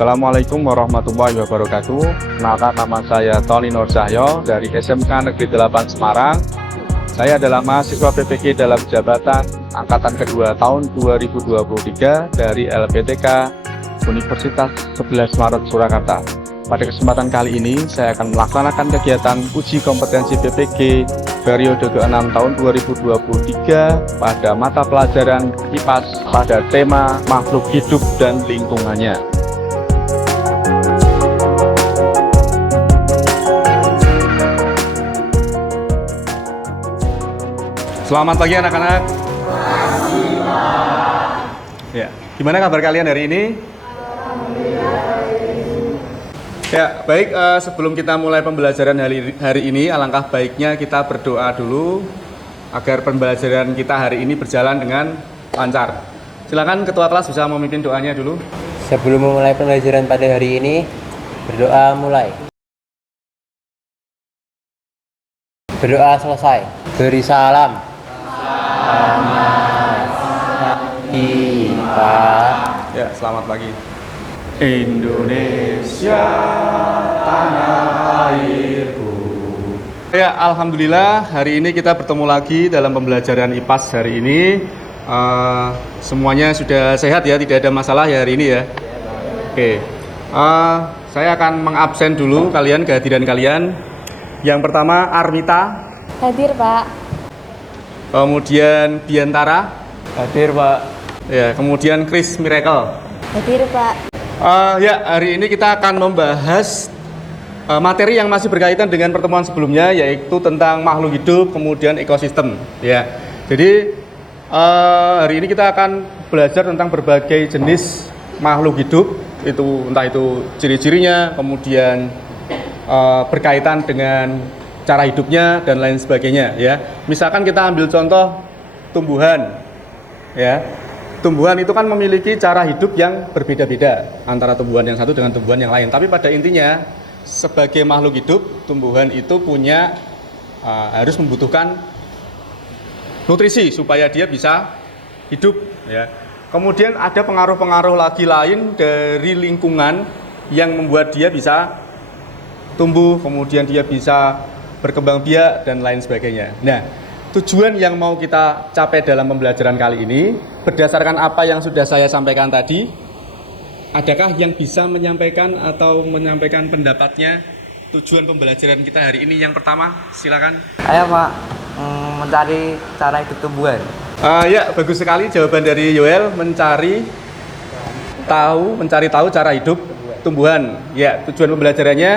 Assalamualaikum warahmatullahi wabarakatuh. Kenalkan, nama saya Tony Nur Cahyo dari SMK Negeri 8 Semarang. Saya adalah mahasiswa PPG dalam jabatan angkatan kedua tahun 2023 dari LPTK Universitas 11 Maret Surakarta. Pada kesempatan kali ini saya akan melaksanakan kegiatan uji kompetensi PPG periode ke-6 tahun 2023 pada mata pelajaran IPAS pada tema makhluk hidup dan lingkungannya. Selamat pagi anak-anak. Ya, gimana kabar kalian hari ini? Ya, baik, sebelum kita mulai pembelajaran hari ini, alangkah baiknya kita berdoa dulu agar pembelajaran kita hari ini berjalan dengan lancar. Silakan ketua kelas bisa memimpin doanya dulu. Sebelum memulai pembelajaran pada hari ini, berdoa mulai. Berdoa selesai. Beri salam. Ya, selamat pagi. Indonesia tanah airku. Ya, alhamdulillah hari ini kita bertemu lagi dalam pembelajaran IPAS hari ini. Semuanya sudah sehat ya, tidak ada masalah ya hari ini ya. Oke, saya akan mengabsen dulu kehadiran kalian. Yang pertama Armita. Hadir, Pak. Kemudian Biantara. Hadir, Pak. Ya, kemudian Chris Miracle. Hadir, Pak. Ya, hari ini kita akan membahas materi yang masih berkaitan dengan pertemuan sebelumnya, yaitu tentang makhluk hidup, kemudian ekosistem. Ya, jadi hari ini kita akan belajar tentang berbagai jenis makhluk hidup, entah itu ciri-cirinya, kemudian berkaitan dengan cara hidupnya dan lain sebagainya. Ya, misalkan kita ambil contoh tumbuhan, ya. Tumbuhan itu kan memiliki cara hidup yang berbeda-beda antara tumbuhan yang satu dengan tumbuhan yang lain. Tapi pada intinya, sebagai makhluk hidup, tumbuhan itu harus membutuhkan nutrisi supaya dia bisa hidup. Ya. Kemudian ada pengaruh-pengaruh lagi lain dari lingkungan yang membuat dia bisa tumbuh, kemudian dia bisa berkembang biak dan lain sebagainya. Nah, tujuan yang mau kita capai dalam pembelajaran kali ini, berdasarkan apa yang sudah saya sampaikan tadi, adakah yang bisa menyampaikan atau menyampaikan pendapatnya tujuan pembelajaran kita hari ini? Yang pertama, silakan. Ayo, Pak, mencari cara hidup tumbuhan. Ya, bagus sekali jawaban dari Yoel, mencari tahu cara hidup tumbuhan. Ya, tujuan pembelajarannya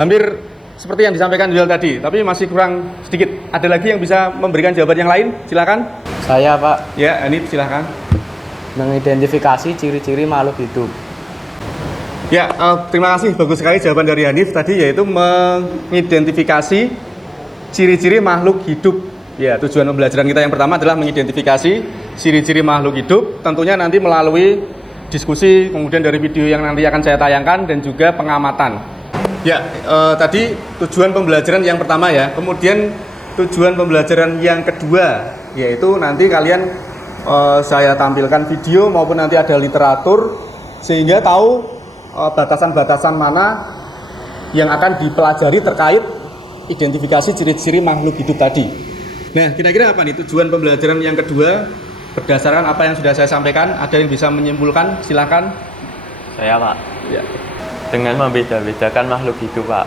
hampir seperti yang disampaikan Joel tadi, tapi masih kurang sedikit. Ada lagi yang bisa memberikan jawaban yang lain? Silakan. Saya, Pak. Ya, Hanif, silakan. Mengidentifikasi ciri-ciri makhluk hidup. Ya, terima kasih. Bagus sekali jawaban dari Hanif tadi, yaitu mengidentifikasi ciri-ciri makhluk hidup. Ya, tujuan pembelajaran kita yang pertama adalah mengidentifikasi ciri-ciri makhluk hidup. Tentunya nanti melalui diskusi, kemudian dari video yang nanti akan saya tayangkan, dan juga pengamatan. Ya, tadi tujuan pembelajaran yang pertama ya. Kemudian tujuan pembelajaran yang kedua, yaitu nanti kalian saya tampilkan video maupun nanti ada literatur, sehingga tahu batasan-batasan mana yang akan dipelajari terkait identifikasi ciri-ciri makhluk hidup tadi. Nah, kira-kira apa nih tujuan pembelajaran yang kedua berdasarkan apa yang sudah saya sampaikan? Ada yang bisa menyimpulkan? Silakan. Saya, Pak. Ya. Dengan membeda-bedakan makhluk hidup, Pak.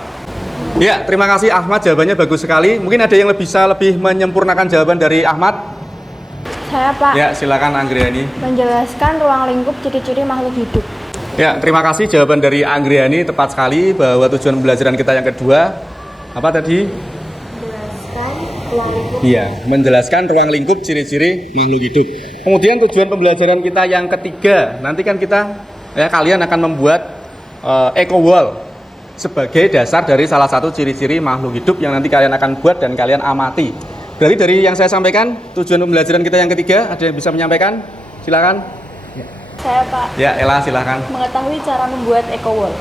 Ya, terima kasih Ahmad, jawabannya bagus sekali. Mungkin ada yang bisa lebih menyempurnakan jawaban dari Ahmad? Saya, Pak. Ya, silakan Anggriani. Menjelaskan ruang lingkup ciri-ciri makhluk hidup. Ya, terima kasih jawaban dari Anggriani, tepat sekali bahwa tujuan pembelajaran kita yang kedua apa tadi? Menjelaskan ruang lingkup. Iya, menjelaskan ruang lingkup ciri-ciri makhluk hidup. Kemudian tujuan pembelajaran kita yang ketiga, nanti kan kalian akan membuat eco wall sebagai dasar dari salah satu ciri-ciri makhluk hidup yang nanti kalian akan buat dan kalian amati. Berarti dari yang saya sampaikan, tujuan pembelajaran kita yang ketiga, ada yang bisa menyampaikan? Silakan. Saya, Pak. Ya, Ella, silakan. Mengetahui cara membuat eco wall.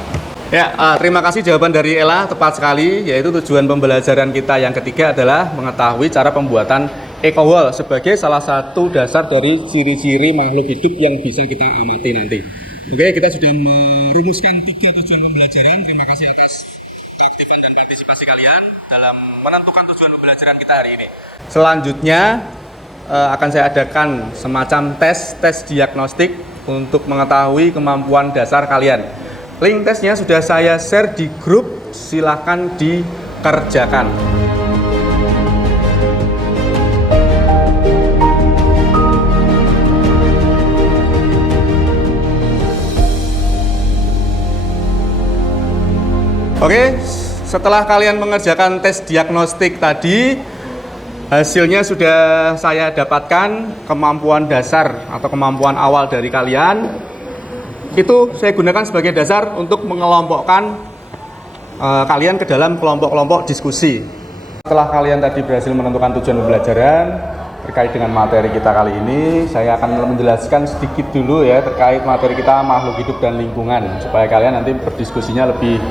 Ya, terima kasih jawaban dari Ella, tepat sekali, yaitu tujuan pembelajaran kita yang ketiga adalah mengetahui cara pembuatan eco wall sebagai salah satu dasar dari ciri-ciri makhluk hidup yang bisa kita amati nanti. Oke, kita sudah merumuskan 3 tujuan pembelajaran. Terima kasih atas keaktifan dan partisipasi kalian dalam menentukan tujuan pembelajaran kita hari ini. Selanjutnya akan saya adakan semacam tes diagnostik untuk mengetahui kemampuan dasar kalian. Link tesnya sudah saya share di grup, silahkan dikerjakan. Oke, setelah kalian mengerjakan tes diagnostik tadi, hasilnya sudah saya dapatkan. Kemampuan dasar atau kemampuan awal dari kalian itu saya gunakan sebagai dasar untuk mengelompokkan kalian ke dalam kelompok-kelompok diskusi. Setelah kalian tadi berhasil menentukan tujuan pembelajaran terkait dengan materi kita kali ini, saya akan menjelaskan sedikit dulu ya terkait materi kita makhluk hidup dan lingkungan, supaya kalian nanti berdiskusinya lebih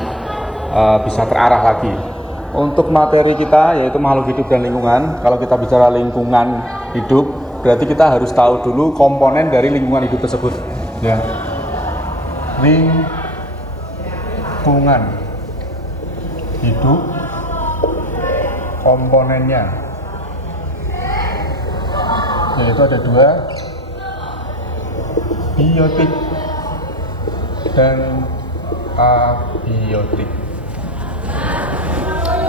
bisa terarah lagi. Untuk materi kita yaitu makhluk hidup dan lingkungan, kalau kita bicara lingkungan hidup, berarti kita harus tahu dulu komponen dari lingkungan hidup tersebut. Ya, lingkungan hidup, komponennya, yaitu ada 2, biotik dan abiotik.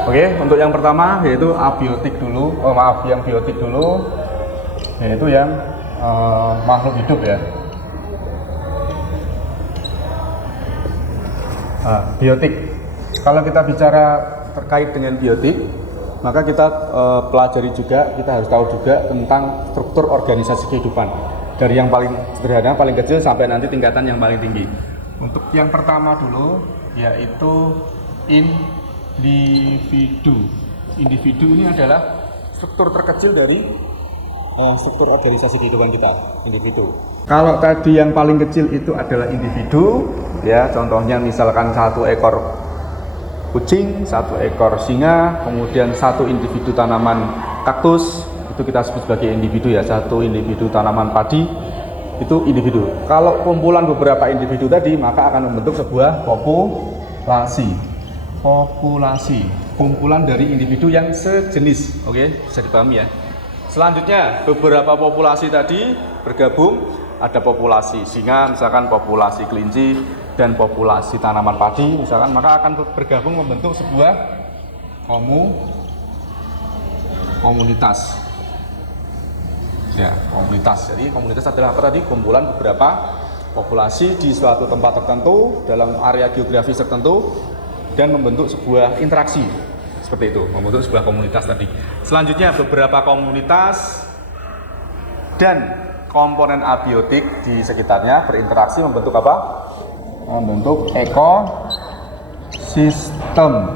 Oke, untuk yang pertama yaitu abiotik dulu, yang biotik dulu, yaitu yang makhluk hidup ya. Biotik. Kalau kita bicara terkait dengan biotik, maka kita pelajari juga, kita harus tahu juga tentang struktur organisasi kehidupan. Dari yang paling sederhana, paling kecil sampai nanti tingkatan yang paling tinggi. Untuk yang pertama dulu yaitu individu. Individu ini adalah struktur terkecil dari struktur organisasi kehidupan kita, individu. Kalau tadi yang paling kecil itu adalah individu, ya contohnya misalkan 1 ekor kucing, 1 ekor singa, kemudian 1 individu tanaman kaktus, itu kita sebut sebagai individu ya, 1 individu tanaman padi, itu individu. Kalau kumpulan beberapa individu tadi, maka akan membentuk sebuah populasi. Kumpulan dari individu yang sejenis. Oke, bisa dipahami ya. Selanjutnya, beberapa populasi tadi bergabung, ada populasi singa, misalkan populasi kelinci, dan populasi tanaman padi, misalkan, maka akan bergabung membentuk sebuah komunitas. Ya, komunitas. Jadi komunitas adalah apa tadi? Kumpulan beberapa populasi di suatu tempat tertentu, dalam area geografis tertentu, dan membentuk sebuah interaksi seperti itu, membentuk sebuah komunitas tadi. Selanjutnya beberapa komunitas dan komponen abiotik di sekitarnya berinteraksi membentuk apa? Membentuk ekosistem.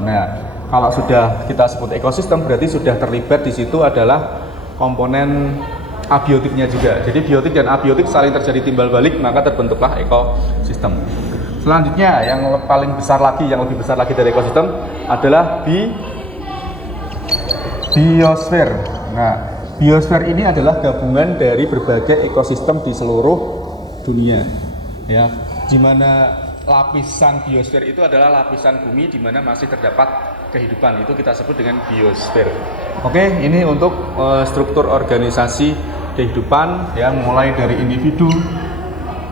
Nah, kalau sudah kita sebut ekosistem berarti sudah terlibat di situ adalah komponen abiotiknya juga. Jadi biotik dan abiotik saling terjadi timbal balik, maka terbentuklah ekosistem. Selanjutnya yang paling besar lagi, yang lebih besar lagi dari ekosistem adalah biosfer. Nah, biosfer ini adalah gabungan dari berbagai ekosistem di seluruh dunia. Ya, di mana lapisan biosfer itu adalah lapisan bumi di mana masih terdapat kehidupan. Itu kita sebut dengan biosfer. Oke, ini untuk struktur organisasi kehidupan ya, mulai dari individu,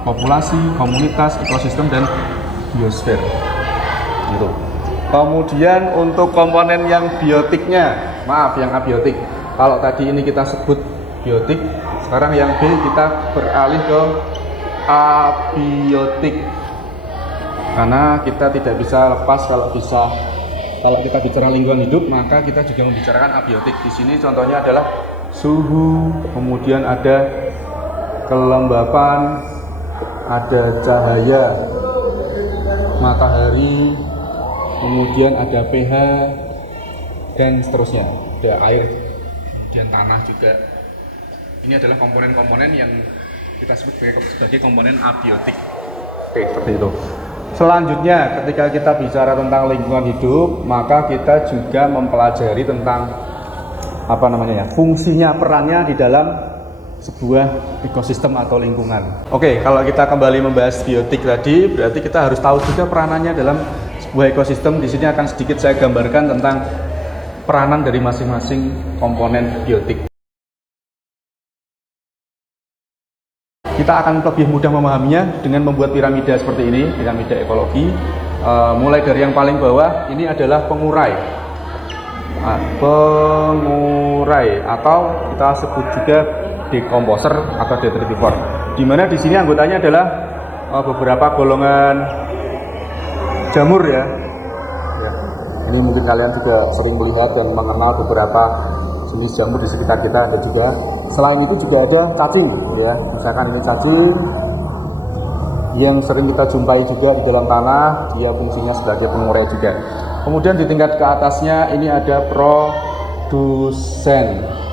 populasi, komunitas, ekosistem, dan biosfer. Gitu. Kemudian untuk komponen yang biotiknya, yang abiotik. Kalau tadi ini kita sebut biotik, sekarang yang B kita beralih ke abiotik. Karena kita tidak bisa lepas kalau kita bicara lingkungan hidup, maka kita juga membicarakan abiotik. Di sini contohnya adalah suhu, kemudian ada kelembapan, ada cahaya matahari, kemudian ada pH, dan seterusnya. Ada air, kemudian tanah juga. Ini adalah komponen-komponen yang kita sebut sebagai komponen abiotik. Oke, seperti itu. Selanjutnya, ketika kita bicara tentang lingkungan hidup, maka kita juga mempelajari tentang fungsinya, perannya di dalam sebuah ekosistem atau lingkungan. Oke, kalau kita kembali membahas biotik tadi, berarti kita harus tahu juga peranannya dalam sebuah ekosistem. Di sini akan sedikit saya gambarkan tentang peranan dari masing-masing komponen biotik. Kita akan lebih mudah memahaminya dengan membuat piramida seperti ini, piramida ekologi. Mulai dari yang paling bawah, ini adalah pengurai. Pengurai atau kita sebut juga dekomposer atau detritivor. Di mana di sini anggotanya adalah beberapa golongan jamur ya. Ini mungkin kalian juga sering melihat dan mengenal beberapa jenis jamur di sekitar kita ada juga. Selain itu juga ada cacing ya. Misalkan ini cacing yang sering kita jumpai juga di dalam tanah, dia fungsinya sebagai pengurai juga. Kemudian di tingkat ke atasnya ini ada produsen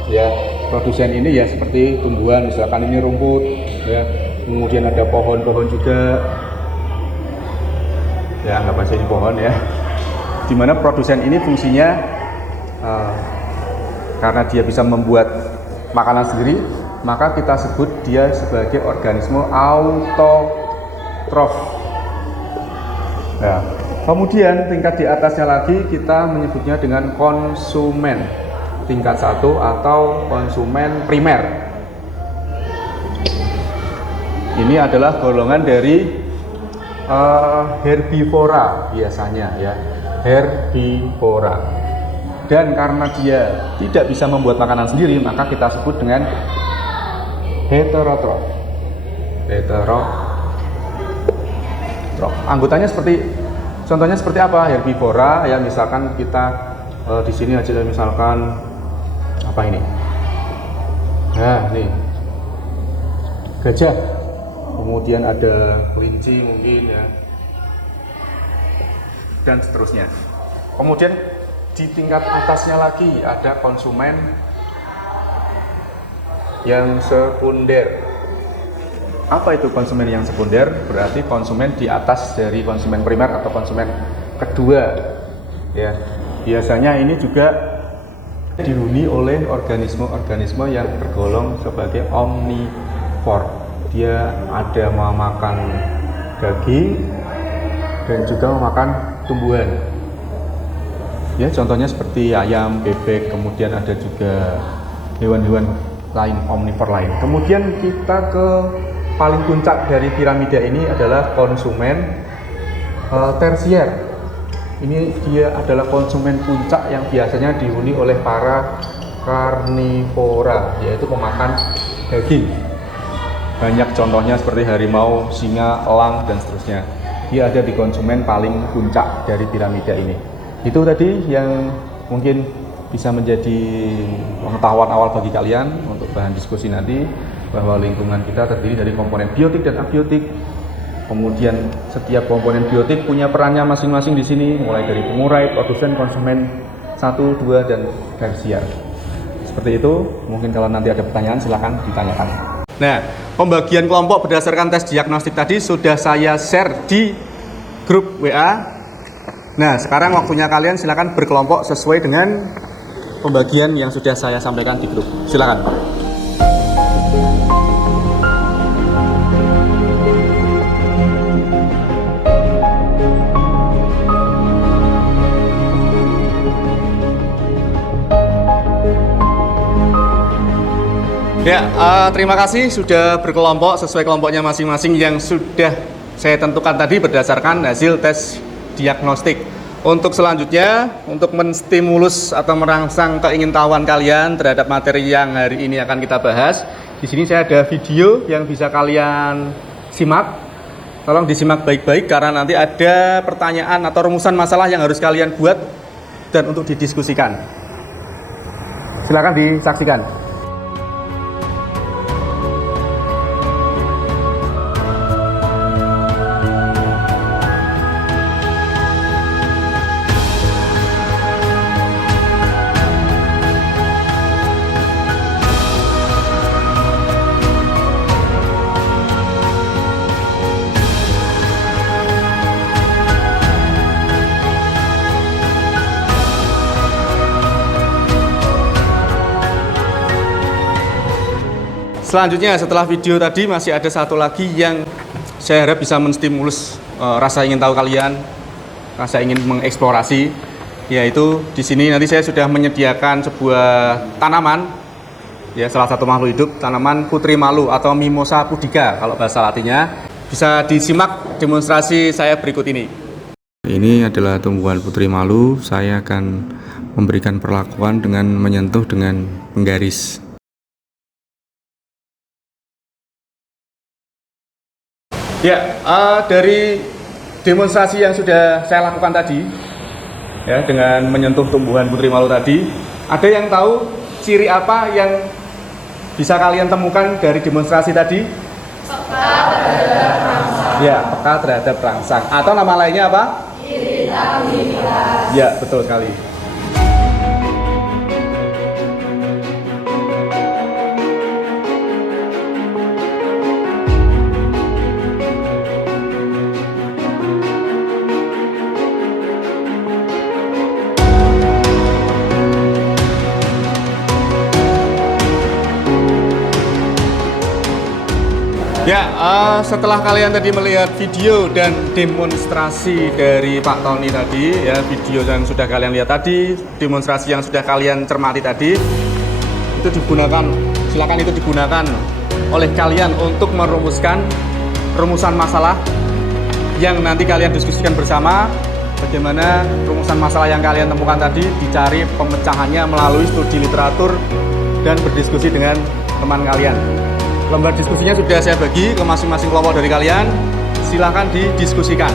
ya. Produsen ini ya seperti tumbuhan, misalkan ini rumput ya. Kemudian ada pohon-pohon juga. Ya, anggap aja ini pohon ya. Dimana produsen ini fungsinya karena dia bisa membuat makanan sendiri, maka kita sebut dia sebagai organisme autotrof. Nah, kemudian tingkat di atasnya lagi kita menyebutnya dengan konsumen tingkat 1 atau konsumen primer. Ini adalah golongan dari herbivora biasanya ya, herbivora. Dan karena dia tidak bisa membuat makanan sendiri, maka kita sebut dengan heterotrof. Heterotrof. Anggotanya contohnya seperti apa? Herbivora ya, misalkan kita di sini aja misalkan apa ini? Nah, nih gajah. Kemudian ada kelinci mungkin ya. Dan seterusnya. Kemudian di tingkat atasnya lagi ada konsumen yang sekunder. Apa itu konsumen yang sekunder? Berarti konsumen di atas dari konsumen primer atau konsumen kedua. Ya, biasanya ini juga dihuni oleh organisme-organisme yang tergolong sebagai omnivor. Dia ada memakan daging dan juga memakan tumbuhan. Ya, contohnya seperti ayam, bebek, kemudian ada juga hewan-hewan lain, omnivor lain. Kemudian kita ke paling puncak dari piramida ini adalah konsumen tersier. Ini dia adalah konsumen puncak yang biasanya dihuni oleh para karnivora, yaitu pemakan daging. Banyak contohnya seperti harimau, singa, elang, dan seterusnya. Dia ada di konsumen paling puncak dari piramida ini. Itu tadi yang mungkin bisa menjadi pengetahuan awal bagi kalian untuk bahan diskusi nanti, bahwa lingkungan kita terdiri dari komponen biotik dan abiotik. Kemudian setiap komponen biotik punya perannya masing-masing di sini, mulai dari pengurai, produsen, konsumen 1, 2, dan tersier. Seperti itu. Mungkin kalau nanti ada pertanyaan silakan ditanyakan. Nah, pembagian kelompok berdasarkan tes diagnostik tadi sudah saya share di grup WA. Nah, sekarang waktunya kalian silakan berkelompok sesuai dengan pembagian yang sudah saya sampaikan di grup. Silakan. Ya, terima kasih sudah berkelompok sesuai kelompoknya masing-masing yang sudah saya tentukan tadi berdasarkan hasil tes diagnostik. Untuk selanjutnya, untuk menstimulus atau merangsang keingintahuan kalian terhadap materi yang hari ini akan kita bahas, di sini saya ada video yang bisa kalian simak. Tolong disimak baik-baik karena nanti ada pertanyaan atau rumusan masalah yang harus kalian buat dan untuk didiskusikan. Silakan disaksikan. selanjutnya setelah video tadi masih ada satu lagi yang saya harap bisa menstimulus rasa ingin tahu kalian, rasa ingin mengeksplorasi, yaitu di sini nanti saya sudah menyediakan sebuah tanaman, ya salah satu makhluk hidup, tanaman putri malu atau Mimosa pudica kalau bahasa Latinnya. Bisa disimak demonstrasi saya berikut ini. Ini adalah tumbuhan putri malu. Saya akan memberikan perlakuan dengan menyentuh dengan penggaris. Ya, dari demonstrasi yang sudah saya lakukan tadi, ya dengan menyentuh tumbuhan putri malu tadi, ada yang tahu ciri apa yang bisa kalian temukan dari demonstrasi tadi? Ya, peka terhadap rangsang. Atau nama lainnya apa? Iritabilitas. Ya, betul sekali. Ya, setelah kalian tadi melihat video dan demonstrasi dari Pak Tony tadi, ya video yang sudah kalian lihat tadi, demonstrasi yang sudah kalian cermati tadi, itu digunakan, silakan itu digunakan oleh kalian untuk merumuskan rumusan masalah yang nanti kalian diskusikan bersama. Bagaimana rumusan masalah yang kalian temukan tadi dicari pemecahannya melalui studi literatur dan berdiskusi dengan teman kalian. Lembar diskusinya sudah saya bagi ke masing-masing kelompok dari kalian. Silahkan didiskusikan.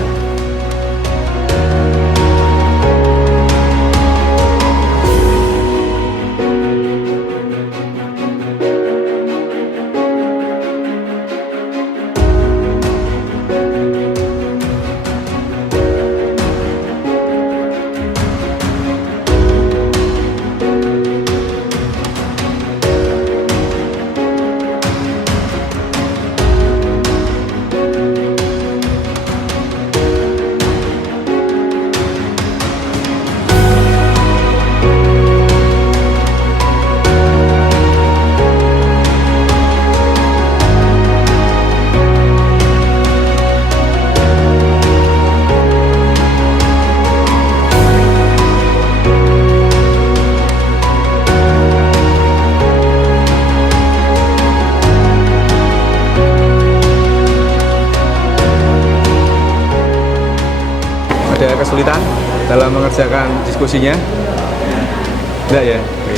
Ada kesulitan dalam mengerjakan diskusinya? Enggak ya? Oke.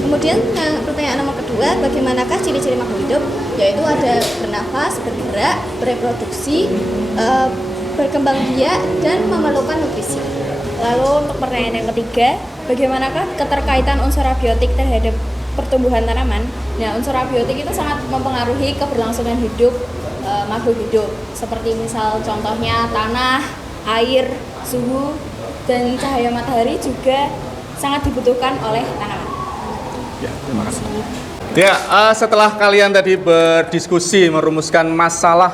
Kemudian pertanyaan nomor kedua, bagaimanakah ciri-ciri makhluk hidup? Yaitu ada bernafas, bergerak, bereproduksi, berkembang biak, dan memerlukan nutrisi. Lalu untuk pertanyaan yang ketiga, bagaimanakah keterkaitan unsur abiotik terhadap pertumbuhan tanaman? Nah, unsur abiotik itu sangat mempengaruhi keberlangsungan hidup makhluk hidup, seperti misal contohnya tanah, air, suhu, dan cahaya matahari juga sangat dibutuhkan oleh tanaman. Ya, terima kasih. Ya, setelah kalian tadi berdiskusi merumuskan masalah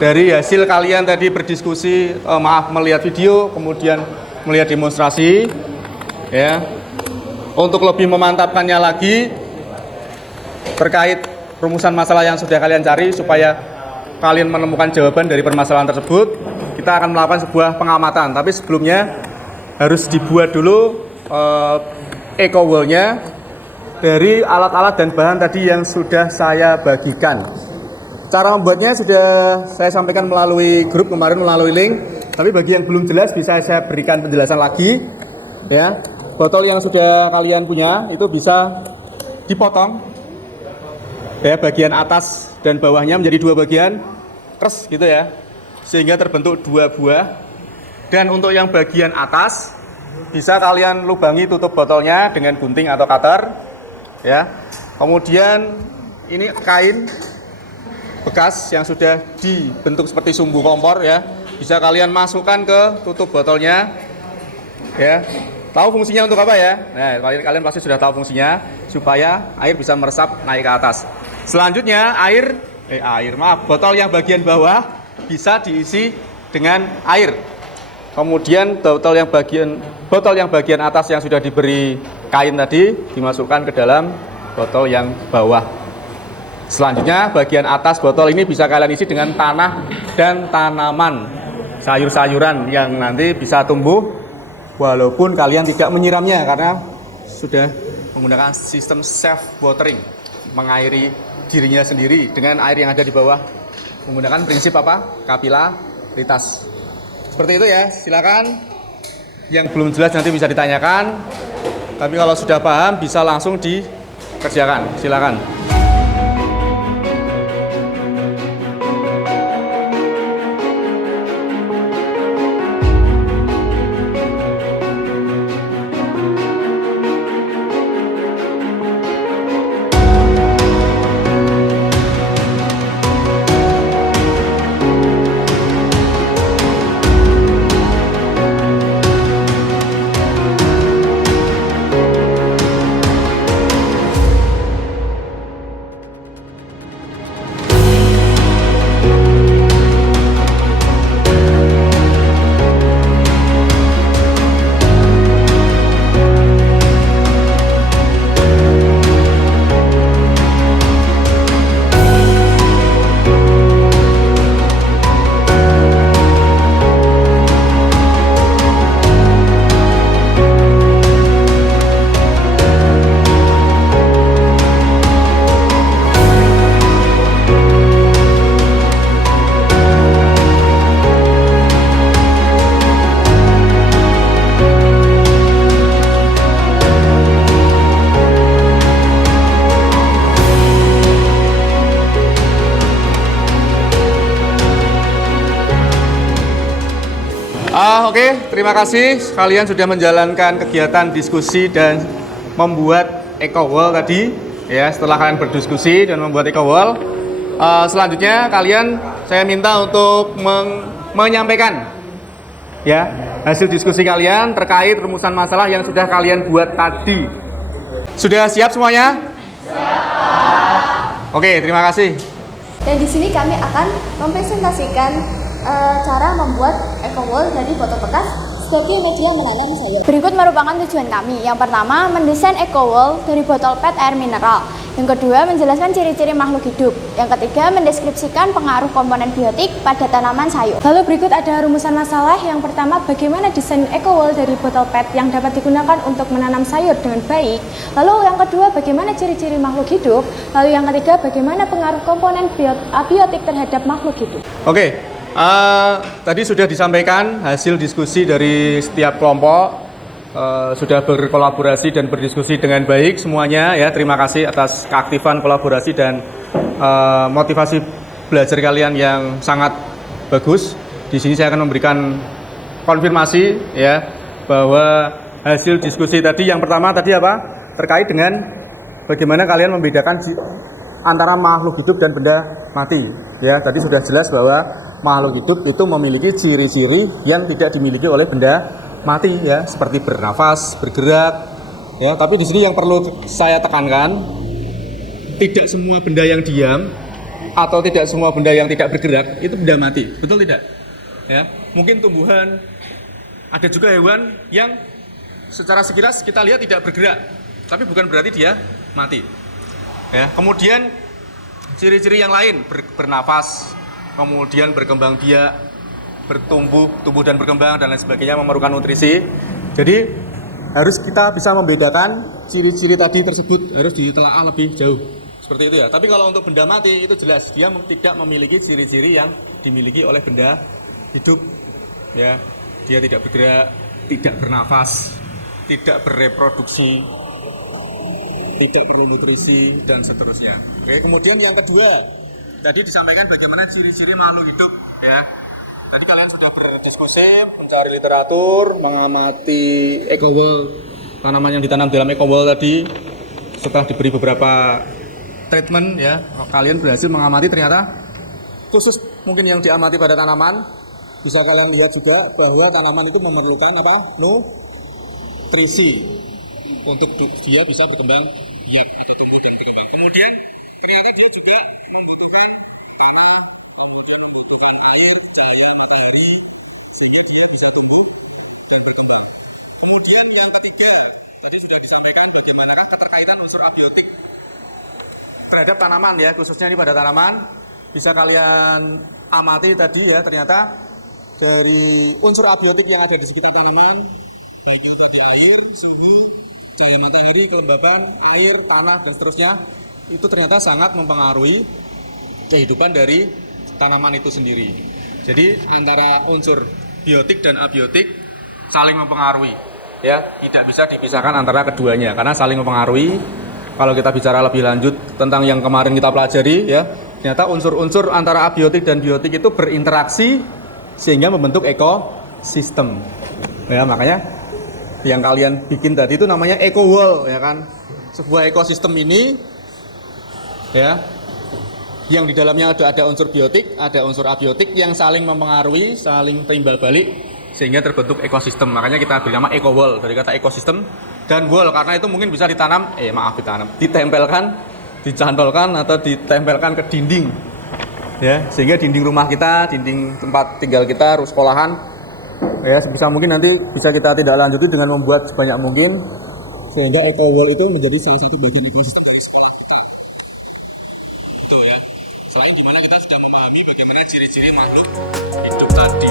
dari hasil kalian tadi berdiskusi, melihat video, kemudian melihat demonstrasi, ya, untuk lebih memantapkannya lagi terkait rumusan masalah yang sudah kalian cari supaya kalian menemukan jawaban dari permasalahan tersebut, kita akan melakukan sebuah pengamatan. Tapi sebelumnya harus dibuat dulu eco wall-nya dari alat-alat dan bahan tadi yang sudah saya bagikan. Cara membuatnya sudah saya sampaikan melalui grup kemarin, melalui link. Tapi bagi yang belum jelas bisa saya berikan penjelasan lagi. Ya, botol yang sudah kalian punya itu bisa dipotong. Ya, bagian atas dan bawahnya menjadi dua bagian, keras gitu ya, sehingga terbentuk dua buah. Dan untuk yang bagian atas bisa kalian lubangi tutup botolnya dengan gunting atau cutter, ya. Kemudian ini kain bekas yang sudah dibentuk seperti sumbu kompor, ya, bisa kalian masukkan ke tutup botolnya, ya. Tahu fungsinya untuk apa ya? Nah, kalian pasti sudah tahu fungsinya, supaya air bisa meresap naik ke atas. Selanjutnya botol yang bagian bawah bisa diisi dengan air. Kemudian botol yang bagian atas yang sudah diberi kain tadi dimasukkan ke dalam botol yang bawah. Selanjutnya bagian atas botol ini bisa kalian isi dengan tanah dan tanaman, sayur-sayuran yang nanti bisa tumbuh walaupun kalian tidak menyiramnya karena sudah menggunakan sistem self watering, mengairi dirinya sendiri dengan air yang ada di bawah menggunakan prinsip apa? Kapilaritas. Seperti itu ya, silakan. Yang belum jelas nanti bisa ditanyakan. Tapi kalau sudah paham bisa langsung dikerjakan. Silakan. Oke, terima kasih kalian sudah menjalankan kegiatan diskusi dan membuat eco wall tadi ya. Setelah kalian berdiskusi dan membuat eco wall, selanjutnya kalian saya minta untuk menyampaikan ya hasil diskusi kalian terkait rumusan masalah yang sudah kalian buat tadi. Sudah siap semuanya? Siap. Oke, terima kasih. Dan di sini kami akan mempresentasikan cara membuat eco wall dari botol bekas sebagai media menanam sayur. Berikut merupakan tujuan kami. Yang pertama, mendesain eco wall dari botol PET air mineral. Yang kedua, menjelaskan ciri-ciri makhluk hidup. Yang ketiga, mendeskripsikan pengaruh komponen biotik pada tanaman sayur. Lalu berikut ada rumusan masalah. Yang pertama, bagaimana desain eco wall dari botol PET yang dapat digunakan untuk menanam sayur dengan baik. Lalu yang kedua, bagaimana ciri-ciri makhluk hidup. Lalu yang ketiga, bagaimana pengaruh komponen abiotik terhadap makhluk hidup. Oke. Tadi sudah disampaikan hasil diskusi dari setiap kelompok, sudah berkolaborasi dan berdiskusi dengan baik semuanya ya. Terima kasih atas keaktifan kolaborasi dan motivasi belajar kalian yang sangat bagus. Di sini saya akan memberikan konfirmasi ya bahwa hasil diskusi tadi yang pertama tadi apa? Terkait dengan bagaimana kalian membedakan antara makhluk hidup dan benda mati. Ya, tadi sudah jelas bahwa makhluk hidup itu memiliki ciri-ciri yang tidak dimiliki oleh benda mati ya, seperti bernafas, bergerak. Ya, tapi di sini yang perlu saya tekankan, tidak semua benda yang diam atau tidak semua benda yang tidak bergerak itu benda mati. Betul tidak? Ya, mungkin tumbuhan, ada juga hewan yang secara sekilas kita lihat tidak bergerak, tapi bukan berarti dia mati. Ya, kemudian ciri-ciri yang lain bernafas, kemudian berkembang biak, tumbuh dan berkembang dan lain sebagainya, memerlukan nutrisi. Jadi harus kita bisa membedakan ciri-ciri tadi tersebut, harus ditelaah lebih jauh. Seperti itu ya. Tapi kalau untuk benda mati itu jelas dia tidak memiliki ciri-ciri yang dimiliki oleh benda hidup. Ya, dia tidak bergerak, tidak bernafas, tidak bereproduksi, tidak perlu nutrisi dan seterusnya. Oke, kemudian yang kedua, tadi disampaikan bagaimana ciri-ciri makhluk hidup ya. Tadi kalian sudah berdiskusi, mencari literatur, mengamati eco wall, tanaman yang ditanam dalam eco wall tadi. Setelah diberi beberapa treatment ya, kalian berhasil mengamati ternyata khusus mungkin yang diamati pada tanaman, bisa kalian lihat juga bahwa tanaman itu memerlukan apa? Nutrisi untuk dia bisa berkembang biak atau tumbuh dan berkembang. Kemudian ternyata dia juga membutuhkan tanah, kemudian membutuhkan air, cahaya matahari, sehingga dia bisa tumbuh dan berkembang. Kemudian yang ketiga, tadi sudah disampaikan bagaimana keterkaitan unsur abiotik terhadap tanaman ya, khususnya ini pada tanaman. Bisa kalian amati tadi ya, ternyata dari unsur abiotik yang ada di sekitar tanaman, baik itu tadi air, suhu, cahaya matahari, kelembaban, air, tanah, dan seterusnya, itu ternyata sangat mempengaruhi kehidupan dari tanaman itu sendiri. Jadi antara unsur biotik dan abiotik saling mempengaruhi, ya, tidak bisa dipisahkan antara keduanya karena saling mempengaruhi. Kalau kita bicara lebih lanjut tentang yang kemarin kita pelajari, ya, ternyata unsur-unsur antara abiotik dan biotik itu berinteraksi sehingga membentuk ekosistem. Ya, makanya yang kalian bikin tadi itu namanya eco wall, ya kan? Sebuah ekosistem ini, ya, yang di dalamnya ada unsur biotik, ada unsur abiotik yang saling mempengaruhi, saling timbal balik sehingga terbentuk ekosistem. Makanya kita beri nama eco wall dari kata ekosistem dan wall karena itu mungkin bisa ditempelkan, dicantolkan atau ditempelkan ke dinding. Ya, sehingga dinding rumah kita, dinding tempat tinggal kita, sekolahan, ya, sebisa mungkin nanti bisa kita tidak lanjuti dengan membuat sebanyak mungkin sehingga eco wall itu menjadi salah satu bagian ekosistem dari sekolah kita. Betul ya. Selain dimana kita sudah memahami bagaimana ciri-ciri makhluk hidup tadi.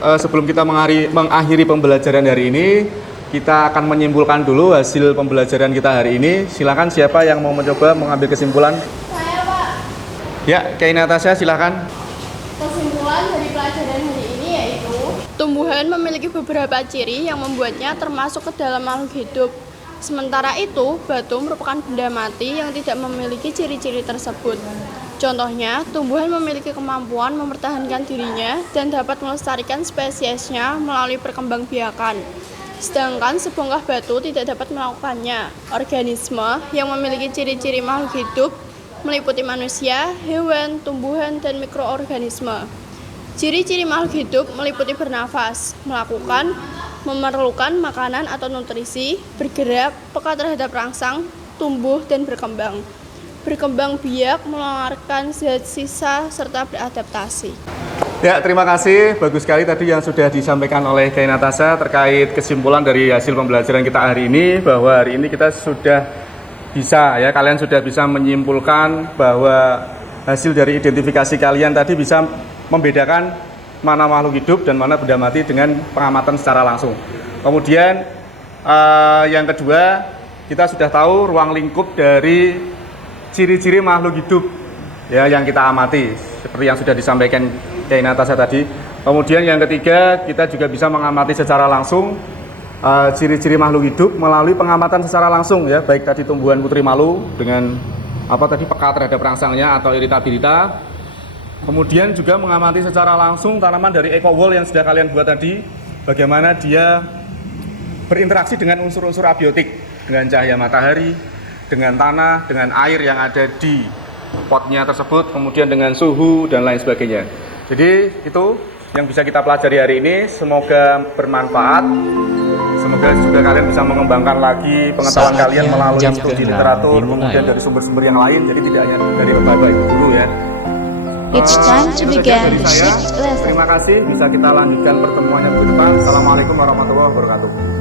Sebelum kita mengakhiri pembelajaran hari ini, kita akan menyimpulkan dulu hasil pembelajaran kita hari ini. Silakan siapa yang mau mencoba mengambil kesimpulan? Saya, Pak. Ya, Kay Natasha, silakan. Kesimpulan dari pelajaran hari ini yaitu tumbuhan memiliki beberapa ciri yang membuatnya termasuk ke dalam makhluk hidup. Sementara itu, batu merupakan benda mati yang tidak memiliki ciri-ciri tersebut. Contohnya, tumbuhan memiliki kemampuan mempertahankan dirinya dan dapat melestarikan spesiesnya melalui perkembangbiakan. Sedangkan sebongkah batu tidak dapat melakukannya. Organisme yang memiliki ciri-ciri makhluk hidup meliputi manusia, hewan, tumbuhan, dan mikroorganisme. Ciri-ciri makhluk hidup meliputi bernafas, melakukan, memerlukan makanan atau nutrisi, bergerak, peka terhadap rangsang, tumbuh, dan berkembang. Berkembang biak, mengeluarkan zat sisa, serta beradaptasi. Ya, terima kasih. Bagus sekali tadi yang sudah disampaikan oleh Kay Natasha terkait kesimpulan dari hasil pembelajaran kita hari ini, bahwa hari ini kita sudah bisa, ya, kalian sudah bisa menyimpulkan bahwa hasil dari identifikasi kalian tadi bisa membedakan mana makhluk hidup dan mana benda mati dengan pengamatan secara langsung. Kemudian yang kedua, kita sudah tahu ruang lingkup dari ciri-ciri makhluk hidup, ya, yang kita amati seperti yang sudah disampaikan Kay Natasha tadi. Kemudian yang ketiga, kita juga bisa mengamati secara langsung ciri-ciri makhluk hidup melalui pengamatan secara langsung, ya, baik tadi tumbuhan putri malu dengan peka terhadap rangsangnya atau iritabilitas. Kemudian juga mengamati secara langsung tanaman dari eco wall yang sudah kalian buat tadi, bagaimana dia berinteraksi dengan unsur-unsur abiotik, dengan cahaya matahari, dengan tanah, dengan air yang ada di potnya tersebut, kemudian dengan suhu dan lain sebagainya. Jadi itu yang bisa kita pelajari hari ini. Semoga bermanfaat. Semoga juga kalian bisa mengembangkan lagi pengetahuan kalian melalui studi literatur, kemudian dari sumber-sumber yang lain. Jadi tidak hanya dari bapak ibu guru, ya. It's time to begin the Dari saya, shift lesson. terima kasih. Bisa kita lanjutkan pertemuannya ke depan. Assalamualaikum warahmatullahi wabarakatuh.